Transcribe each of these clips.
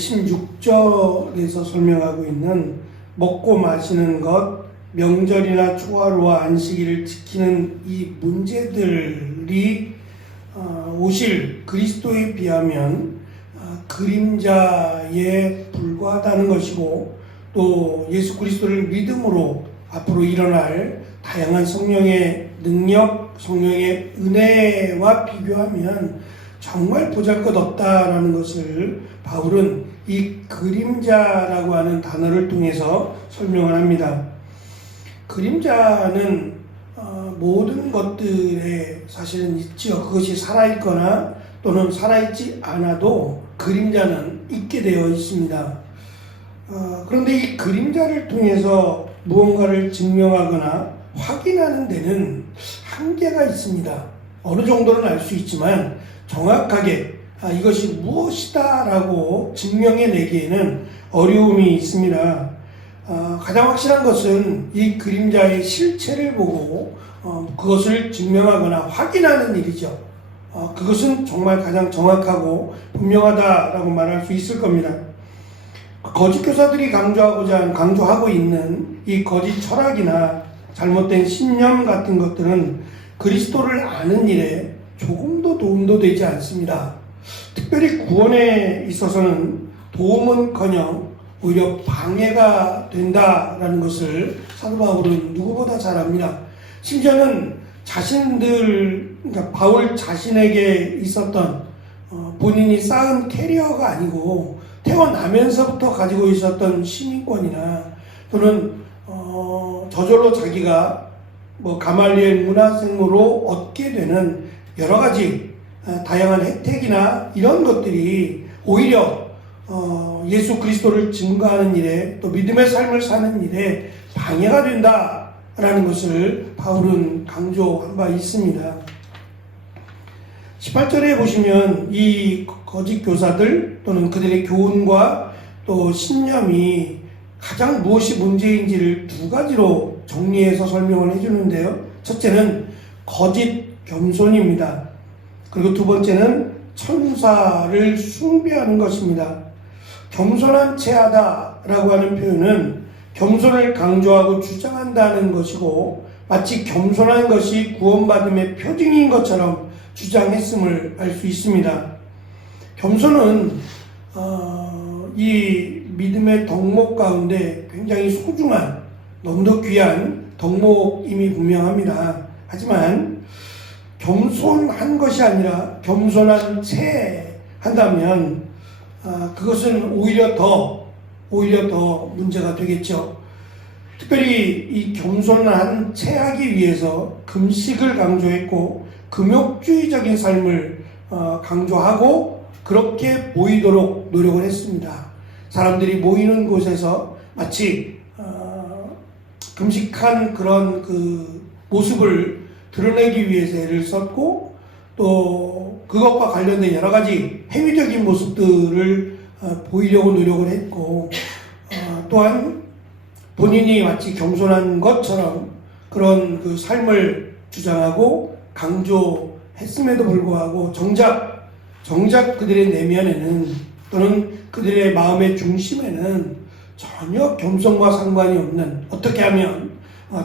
16절에서 설명하고 있는 먹고 마시는 것, 명절이나 초하루와 안식일을 지키는 이 문제들이 오실 그리스도에 비하면 그림자에 불과하다는 것이고, 또 예수 그리스도를 믿음으로 앞으로 일어날 다양한 성령의 능력, 성령의 은혜와 비교하면 정말 보잘것없다라는 것을 바울은 이 그림자라고 하는 단어를 통해서 설명을 합니다. 그림자는 모든 것들에 사실은 있죠. 그것이 살아있거나 또는 살아있지 않아도 그림자는 있게 되어 있습니다. 그런데 이 그림자를 통해서 무언가를 증명하거나 확인하는 데는 한계가 있습니다. 어느 정도는 알 수 있지만 정확하게 이것이 무엇이다 라고 증명해내기에는 어려움이 있습니다. 가장 확실한 것은 이 그림자의 실체를 보고 그것을 증명하거나 확인하는 일이죠. 그것은 정말 가장 정확하고 분명하다라고 말할 수 있을 겁니다. 거짓 교사들이 강조하고 있는 이 거짓 철학이나 잘못된 신념 같은 것들은 그리스도를 아는 일에 조금도 도움도 되지 않습니다. 특별히 구원에 있어서는 도움은커녕 오히려 방해가 된다라는 것을 사도 바울은 누구보다 잘 압니다. 심지어는 그러니까 바울 자신에게 있었던 본인이 쌓은 캐리어가 아니고 태어나면서부터 가지고 있었던 시민권이나 또는 저절로 자기가 가말리엘 문화생으로 얻게 되는 여러 가지 다양한 혜택이나 이런 것들이 오히려 예수 그리스도를 증거하는 일에 또 믿음의 삶을 사는 일에 방해가 된다라는 것을 바울은 강조한 바 있습니다. 18절에 보시면 이 거짓 교사들 또는 그들의 교훈과 또 신념이 가장 무엇이 문제인지를 두 가지로 정리해서 설명을 해주는데요. 첫째는 거짓 겸손입니다. 그리고 두 번째는 천사를 숭배하는 것입니다. 겸손한 체하다라고 하는 표현은 겸손을 강조하고 주장한다는 것이고, 마치 겸손한 것이 구원받음의 표징인 것처럼 주장했음을 알 수 있습니다. 겸손은 이 믿음의 덕목 가운데 굉장히 소중한, 너무도 귀한 덕목임이 분명합니다. 하지만 겸손한 것이 아니라 겸손한 채 한다면 그것은 오히려 더 문제가 되겠죠. 특별히 이 겸손한 채 하기 위해서 금식을 강조했고 금욕주의적인 삶을 강조하고 그렇게 보이도록 노력을 했습니다. 사람들이 모이는 곳에서 마치 금식한 그런 그 모습을 드러내기 위해서 애를 썼고, 또 그것과 관련된 여러 가지 행위적인 모습들을 보이려고 노력을 했고, 또한 본인이 마치 겸손한 것처럼 그런 그 삶을 주장하고 강조했음에도 불구하고 정작 그들의 내면에는 또는 그들의 마음의 중심에는 전혀 겸손과 상관이 없는, 어떻게 하면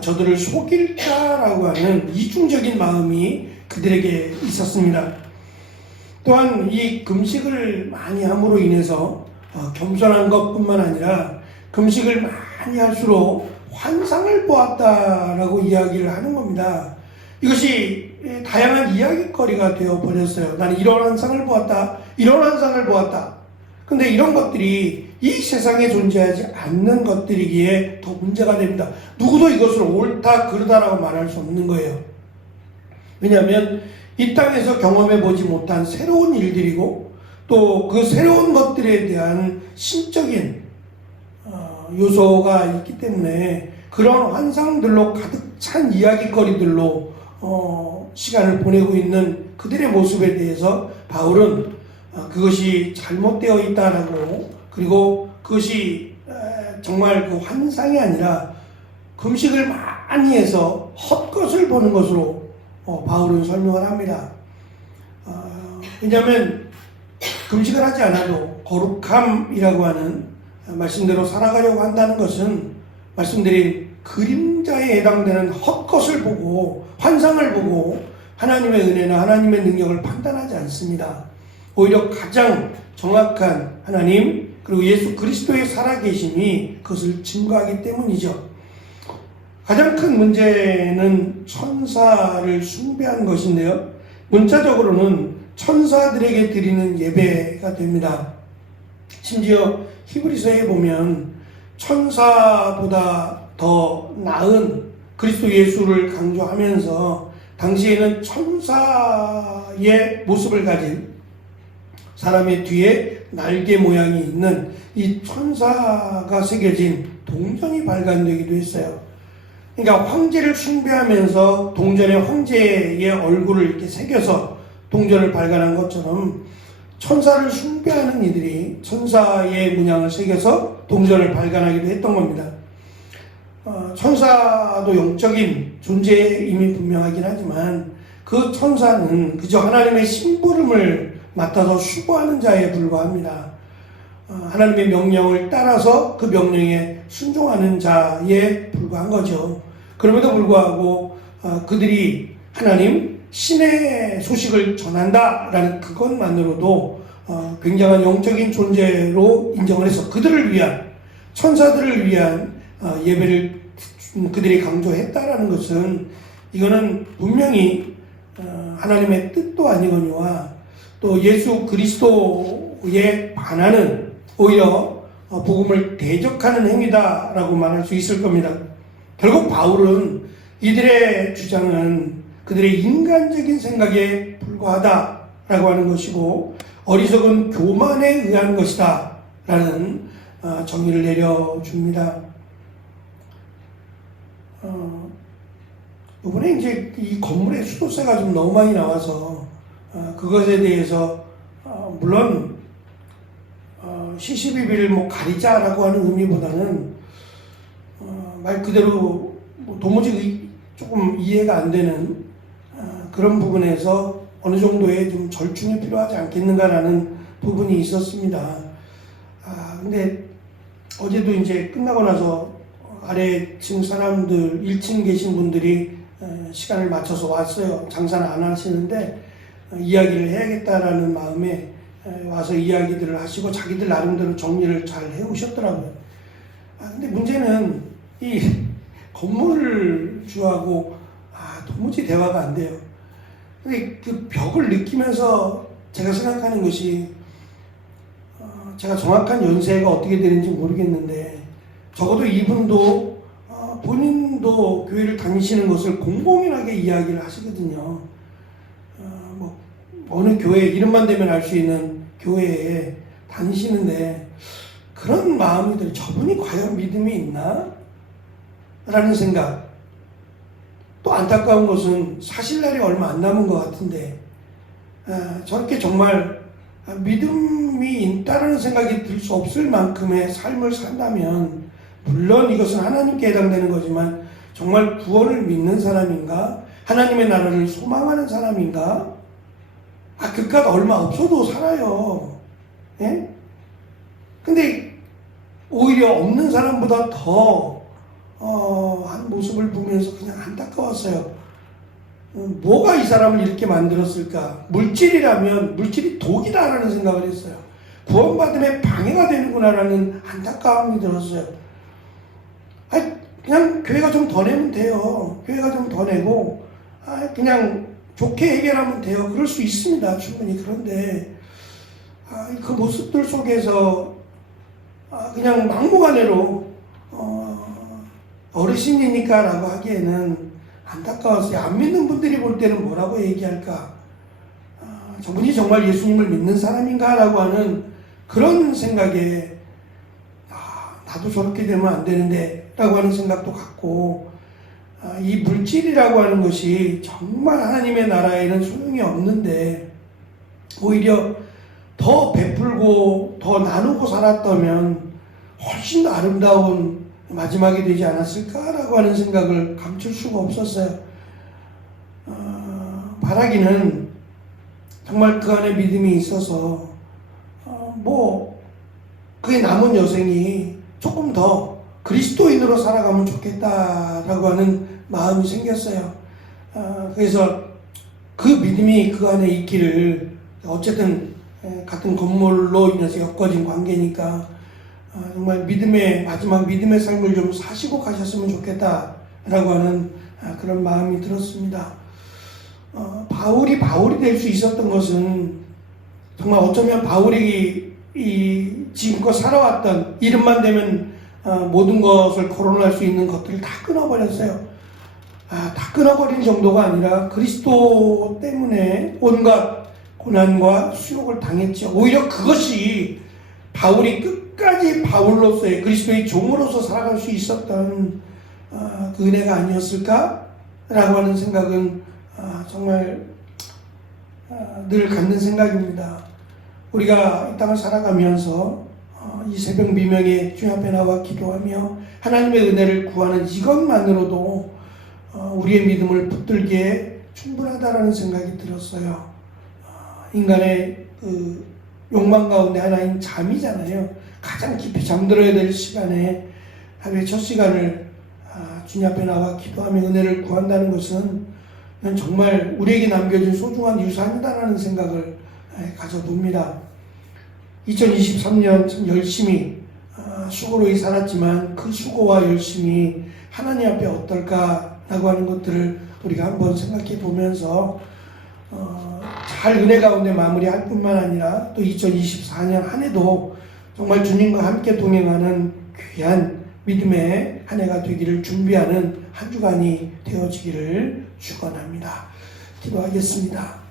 저들을 속일까라고 하는 이중적인 마음이 그들에게 있었습니다. 또한 이 금식을 많이 함으로 인해서 겸손한 것뿐만 아니라 금식을 많이 할수록 환상을 보았다라고 이야기를 하는 겁니다. 이것이 다양한 이야기거리가 되어버렸어요. 나는 이런 환상을 보았다, 이런 환상을 보았다. 근데 이런 것들이 이 세상에 존재하지 않는 것들이기에 더 문제가 됩니다. 누구도 이것을 옳다 그르다라고 말할 수 없는 거예요. 왜냐하면 이 땅에서 경험해 보지 못한 새로운 일들이고, 또 그 새로운 것들에 대한 신적인 요소가 있기 때문에 그런 환상들로 가득 찬 이야기거리들로 시간을 보내고 있는 그들의 모습에 대해서 바울은 그것이 잘못되어 있다라고, 그리고 그것이 정말 그 환상이 아니라 금식을 많이 해서 헛것을 보는 것으로 바울은 설명을 합니다. 왜냐하면 금식을 하지 않아도 거룩함이라고 하는 말씀대로 살아가려고 한다는 것은 말씀드린 그림자에 해당되는 헛것을 보고 환상을 보고 하나님의 은혜나 하나님의 능력을 판단하지 않습니다. 오히려 가장 정확한 하나님 그리고 예수 그리스도의 살아계심이 그것을 증거하기 때문이죠. 가장 큰 문제는 천사를 숭배하는 것인데요. 문자적으로는 천사들에게 드리는 예배가 됩니다. 심지어 히브리서에 보면 천사보다 더 나은 그리스도 예수를 강조하면서 당시에는 천사의 모습을 가진 사람의 뒤에 날개 모양이 있는 이 천사가 새겨진 동전이 발간되기도 했어요. 그러니까 황제를 숭배하면서 동전에 황제의 얼굴을 이렇게 새겨서 동전을 발간한 것처럼 천사를 숭배하는 이들이 천사의 문양을 새겨서 동전을 발간하기도 했던 겁니다. 천사도 영적인 존재임이 분명하긴 하지만 그 천사는 그저 하나님의 심부름을 맡아서 수고하는 자에 불과합니다. 하나님의 명령을 따라서 그 명령에 순종하는 자에 불과한 거죠. 그럼에도 불구하고 그들이 하나님 신의 소식을 전한다라는 그것만으로도 굉장한 영적인 존재로 인정을 해서 그들을 위한 천사들을 위한 예배를 그들이 강조했다라는 것은 이거는 분명히 하나님의 뜻도 아니거니와 또 예수 그리스도에 반하는 오히려 복음을 대적하는 행위다라고 말할 수 있을 겁니다. 결국 바울은 이들의 주장은 그들의 인간적인 생각에 불과하다라고 하는 것이고 어리석은 교만에 의한 것이다 라는 정의를 내려줍니다. 이번에 이제 이 건물의 수도세가 좀 너무 많이 나와서 그것에 대해서 물론 시시비비를 뭐 가리자라고 하는 의미보다는 말 그대로 뭐 도무지 조금 이해가 안 되는 그런 부분에서 어느 정도의 좀 절충이 필요하지 않겠는가라는 부분이 있었습니다. 근데 어제도 이제 끝나고 나서 아래층 사람들 1층 계신 분들이 시간을 맞춰서 왔어요. 장사는 안 하시는데 이야기를 해야겠다라는 마음에 와서 이야기들을 하시고 자기들 나름대로 정리를 잘 해오셨더라고요. 근데 문제는 이 건물주하고 도무지 대화가 안 돼요. 근데 그 벽을 느끼면서 제가 생각하는 것이 제가 정확한 연세가 어떻게 되는지 모르겠는데 적어도 이분도 본인도 교회를 다니시는 것을 공공연하게 이야기를 하시거든요. 뭐 어느 교회 이름만 대면 알 수 있는 교회에 다니시는데 그런 마음이 들어요. 저분이 과연 믿음이 있나? 라는 생각. 또 안타까운 것은 사실날이 얼마 안 남은 것 같은데 저렇게 정말 믿음이 있다는 생각이 들 수 없을 만큼의 삶을 산다면 물론 이것은 하나님께 해당되는 거지만 정말 구원을 믿는 사람인가? 하나님의 나라를 소망하는 사람인가? 그깟 얼마 없어도 살아요. 예? 근데 오히려 없는 사람보다 더 한 모습을 보면서 그냥 안타까웠어요. 뭐가 이 사람을 이렇게 만들었을까? 물질이라면 물질이 독이다라는 생각을 했어요. 구원받음에 방해가 되는구나라는 안타까움이 들었어요. 그냥 교회가 좀 더 내면 돼요. 교회가 좀 더 내고 그냥 좋게 해결하면 돼요. 그럴 수 있습니다. 충분히. 그런데 그 모습들 속에서 그냥 막무가내로 어르신이니까 라고 하기에는 안타까웠어요. 안 믿는 분들이 볼 때는 뭐라고 얘기할까? 저분이 정말 예수님을 믿는 사람인가? 라고 하는 그런 생각에 나도 저렇게 되면 안 되는데 라고 하는 생각도 갖고 이 물질이라고 하는 것이 정말 하나님의 나라에는 소용이 없는데 오히려 더 베풀고 더 나누고 살았다면 훨씬 더 아름다운 마지막이 되지 않았을까라고 하는 생각을 감출 수가 없었어요. 바라기는 정말 그 안에 믿음이 있어서 뭐 그의 남은 여생이 조금 더 그리스도인으로 살아가면 좋겠다라고 하는 마음이 생겼어요. 그래서 그 믿음이 그 안에 있기를, 어쨌든 같은 건물로 인해서 엮어진 관계니까 정말 마지막 믿음의 삶을 좀 사시고 가셨으면 좋겠다라고 하는 그런 마음이 들었습니다. 바울이 될 수 있었던 것은 정말 어쩌면 바울이 지금껏 살아왔던, 이름만 되면 모든 것을 거론할 수 있는 것들을 다 끊어버렸어요. 다 끊어버린 정도가 아니라 그리스도 때문에 온갖 고난과 수욕을 당했죠. 오히려 그것이 바울이 끝까지 바울로서의, 그리스도의 종으로서 살아갈 수 있었던 그 은혜가 아니었을까라고 하는 생각은 정말 늘 갖는 생각입니다. 우리가 이 땅을 살아가면서 이 새벽 미명에 주님 앞에 나와 기도하며 하나님의 은혜를 구하는 이것만으로도 우리의 믿음을 붙들기에 충분하다라는 생각이 들었어요. 인간의 그 욕망 가운데 하나인 잠이잖아요. 가장 깊이 잠들어야 될 시간에 하루의 첫 시간을 주님 앞에 나와 기도하며 은혜를 구한다는 것은 정말 우리에게 남겨진 소중한 유산이다라는 생각을 가져봅니다. 2023년 참 열심히 수고로 살았지만 그 수고와 열심이 하나님 앞에 어떨까라고 하는 것들을 우리가 한번 생각해 보면서 잘 은혜 가운데 마무리할 뿐만 아니라 또 2024년 한 해도 정말 주님과 함께 동행하는 귀한 믿음의 한 해가 되기를 준비하는 한 주간이 되어지기를 축원합니다. 기도하겠습니다.